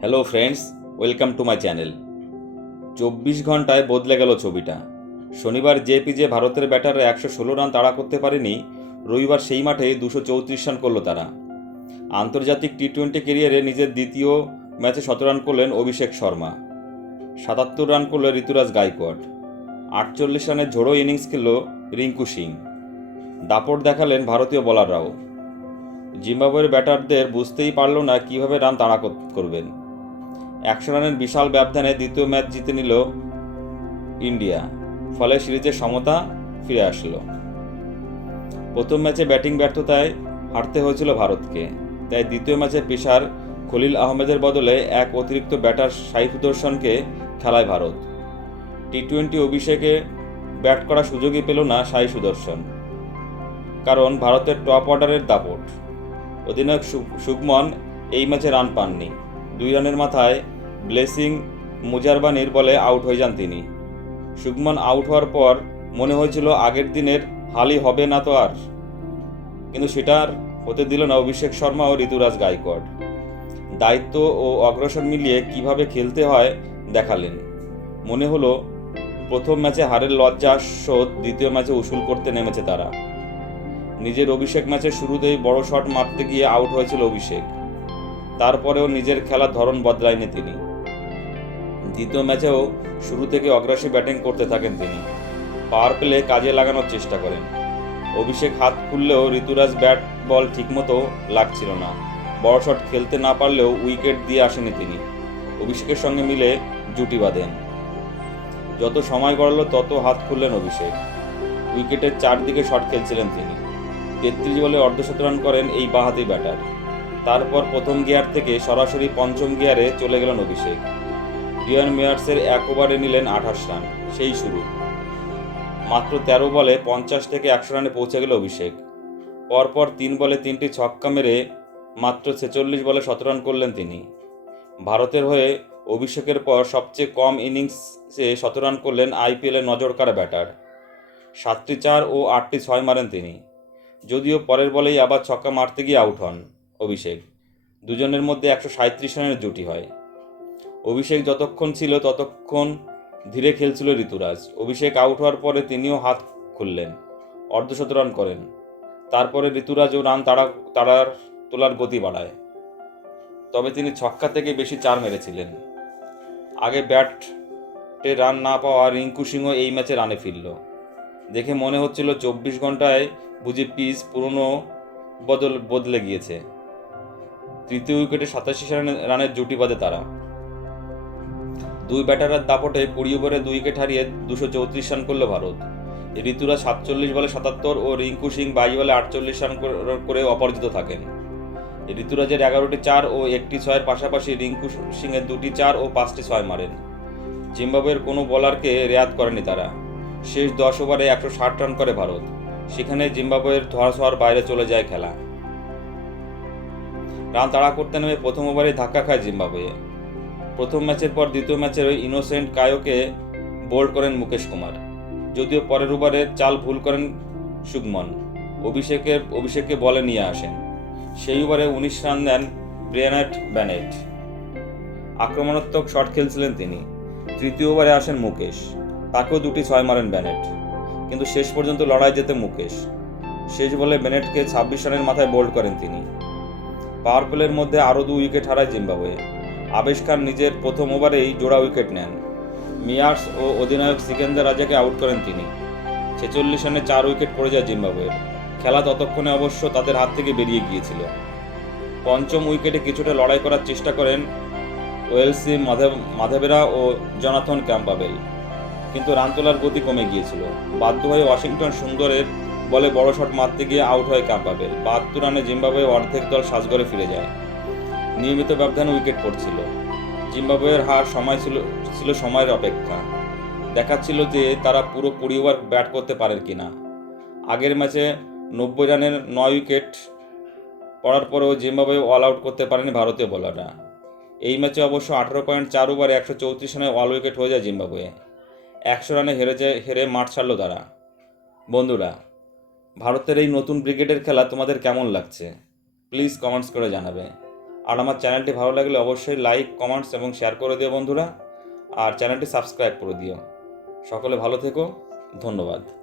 Hello friends welcome to my channel চব্বিশ ঘন্টায় বদলে গেল ছবিটা। শনিবার জেপিজে ভারতের ব্যাটারে একশো ষোলো রান তাড়া করতে পারেনি। রবিবার সেই মাঠে দুশো চৌত্রিশ রান করল তারা। আন্তর্জাতিক টি টোয়েন্টি কেরিয়ারে নিজের দ্বিতীয় ম্যাচে শত রান করলেন অভিষেক শর্মা। সাতাত্তর রান করল ঋতুরাজ গাইকোয়াড। আটচল্লিশ রানের ঝোড়ো ইনিংস খেলল রিঙ্কু সিং। দাপট দেখালেন ভারতীয় বোলাররাও। জিম্বাবুয়ের ব্যাটারদের বুঝতেই পারল না কীভাবে রান তাড়া করবেন। একশো রানের বিশাল ব্যবধানে দ্বিতীয় ম্যাচ জিতে নিল ইন্ডিয়া। ফলে সিরিজের সমতা ফিরে আসলো। প্রথম ম্যাচে ব্যাটিং ব্যর্থতায় হারতে হয়েছিল ভারতকে। তাই দ্বিতীয় ম্যাচে পেশার খলিল আহমেদের বদলে এক অতিরিক্ত ব্যাটার সাইফ সুদর্শনকে খেলায় ভারত। টি টোয়েন্টি অভিষেকে ব্যাট করার সুযোগই পেল না সাই সুদর্শন। কারণ ভারতের টপ অর্ডারের দাপট। অধিনায়ক সু- শুভমন এই ম্যাচে রান পাননি। দুই রানের মাথায় ব্লেসিং মুজারবানির বলে আউট হয়ে যান তিনি। শুভমন আউট হওয়ার পর মনে হয়েছিল আগের দিনের হালি হবে না তো আর। কিন্তু সেটার হতে দিল না অভিষেক শর্মা ও ঋতুরাজ গাইকোয়াড দায়িত্ব ও অগ্রসর মিলিয়ে কীভাবে খেলতে হয় দেখালেন। মনে হলো প্রথম ম্যাচে হারের লজ্জা শোধ দ্বিতীয় ম্যাচে উসুল করতে নেমেছে তারা। নিজের অভিষেক ম্যাচের শুরুতেই বড় শট মারতে গিয়ে আউট হয়েছিল অভিষেক। তারপরেও নিজের খেলার ধরন বদলায়নি তিনি। দ্বিতীয় ম্যাচেও শুরু থেকে অগ্রাসী ব্যাটিং করতে থাকেন তিনি। পাওয়ার প্লে কাজে লাগানোর চেষ্টা করেন। অভিষেক হাত খুললেও ঋতুরাজ ব্যাট, বল ঠিকমতো লাগছিল না। বড় শট খেলতে না পারলেও উইকেট দিয়ে আসেনি তিনি। অভিষেকের সঙ্গে মিলে জুটি বাঁধেন। যত সময় গড়ালো, তত হাত খুললেন অভিষেক। উইকেটের চারদিকে শট খেলছিলেন তিনি। তেত্রিশ বলে অর্ধশত রান করেন এই বাহাতি ব্যাটার। তারপর প্রথম গিয়ার থেকে সরাসরি পঞ্চম গিয়ারে চলে গেলেন অভিষেক। ডিয়ান মেয়ার্সের এক ওভারে নিলেন আঠাশ রান, সেই শুরু। মাত্র তেরো বলে পঞ্চাশ থেকে একশো রানে পৌঁছে গেল অভিষেক। পরপর তিন বলে তিনটি ছক্কা মেরে মাত্র ছেচল্লিশ বলে শত রান করলেন তিনি। ভারতের হয়ে অভিষেকের পর সবচেয়ে কম ইনিংসে শত রান করলেন আইপিএলে নজর কাড়া ব্যাটার। সাতটি চার ও আটটি ছয় মারেন তিনি। যদিও পরের বলেই আবার ছক্কা মারতে গিয়ে আউট হন। অভিষেক। দুজনের মধ্যে একশো সাঁত্রিশ রানের জুটি হয়। অভিষেক যতক্ষণ ছিল ততক্ষণ ধীরে খেলছিল ঋতুরাজ। অভিষেক আউট হওয়ার পরে তিনিও হাত খুললেন, অর্ধশত রান করেন। তারপরে ঋতুরাজও রান তাড়া তাড়ার তোলার গতি বাড়ায়। তবে তিনি ছক্কা থেকে বেশি চার মেরেছিলেন। আগে ব্যাটে রান না পাওয়া রিঙ্কু সিংও এই ম্যাচে রানে ফিরল। দেখে মনে হচ্ছিল চব্বিশ ঘন্টায় বুঝি পিচ পুরনো বদল বদলে গিয়েছে। তৃতীয় উইকেটে সাতাশি রানের জুটি বাঁধে তারা। দুই ব্যাটারের দাপটে কুড়ি ওভারে দুই উইকেট হারিয়ে দুশো চৌত্রিশ রান করল ভারত। ঋতুরাজ সাতচল্লিশ বলে সাতাত্তর ও রিঙ্কু সিং বাইশ বলে আটচল্লিশ রান কর- করে অপরাজিত থাকেন। ঋতুরাজের এগারোটি চার ও একটি ছয়ের পাশাপাশি রিঙ্কু সিংয়ের দুটি চার ও পাঁচটি ছয় মারেন। জিম্বাবুয়ের কোনো বোলারকে রেয়াত করেনি তারা। শেষ দশ ওভারে একশো ষাট রান করে ভারত। সেখানে জিম্বাবুয়ের ধরাছোঁয়ার বাইরে চলে যায় খেলা। রান তাড়া করতে নেমে প্রথম ওভারে ধাক্কা খায় জিম্বাবুয়ে। প্রথম ম্যাচের পর দ্বিতীয় ম্যাচের ওই ইনোসেন্ট কায়োকে বোল্ড করেন মুকেশ কুমার। যদিও পরের ওভারে চাল ভুল করেন সুগমন। অভিষেকের অভিষেককে বলে নিয়ে আসেন। সেই ওভারে উনিশ রান দেন ব্রিয়ানেট ব্যানেট। আক্রমণাত্মক শট খেলছিলেন তিনি। তৃতীয় ওভারে আসেন মুকেশ। তাকেও দুটি ছয় মারেন ব্যানেট। কিন্তু শেষ পর্যন্ত লড়াই যেতে মুকেশ। শেষ বলে বেনেটকে ছাব্বিশ রানের মাথায় বোল্ড করেন তিনি। পাওয়ার প্লের মধ্যে আরও দু উইকেট হারায় জিম্বাবুয়ে। খান নিজের প্রথম ওভারেই জোড়া উইকেট নেন। মিয়ার্স ও অধিনায়ক সিকেন্দার রাজাকে আউট করেন তিনি। ছেচল্লিশ রানে চার উইকেট পড়ে যায় জিম্বাবুয়ের। খেলা ততক্ষণে অবশ্য তাদের হাত থেকে বেরিয়ে গিয়েছিল। পঞ্চম উইকেটে কিছুটা লড়াই করার চেষ্টা করেন ওয়েলসি মাধব মাধবেরা ও জনাথন ক্যাম্পাবেল। কিন্তু রান তোলার গতি কমে গিয়েছিল। বাধ্য হয়ে ওয়াশিংটন সুন্দরের বলে বড় শট মারতে গিয়ে আউট হয় ক্যাম্পাবেল বাহাত্তর রানে জিম্বাবুয়ে অর্ধেক দল সাজগড়ে ফিরে যায়। নিয়মিত ব্যবধানে উইকেট পড়ছিল। জিম্বাবুয়ের হার সময় ছিল ছিল সময়ের অপেক্ষা। দেখাচ্ছিল যে তারা পুরো কুড়ি ওভার ব্যাট করতে পারেন কিনা। আগের ম্যাচে নব্বই রানের নয় উইকেট পড়ার পরেও জিম্বাবুয়ে অল আউট করতে পারেনি ভারতীয় বোলাররা এই ম্যাচে অবশ্য আঠারো পয়েন্ট চার ওভারে একশো চৌত্রিশ রানে অল উইকেট হয়ে যায় জিম্বাবুয়ে। একশো রানে হেরে যায় হেরে মাঠ ছাড়লো তারা। বন্ধুরা ভারতের এই নতুন ব্রিগেডের খেলা তোমাদের কেমন লাগছে? প্লিজ কমেন্টস করে জানাবে। আর আমার চ্যানেলটি ভালো লাগলে অবশ্যই লাইক কমেন্টস এবং শেয়ার করে দিও বন্ধুরা। আর চ্যানেলটি সাবস্ক্রাইব করে দিও। সকলে ভালো থেকো। ধন্যবাদ।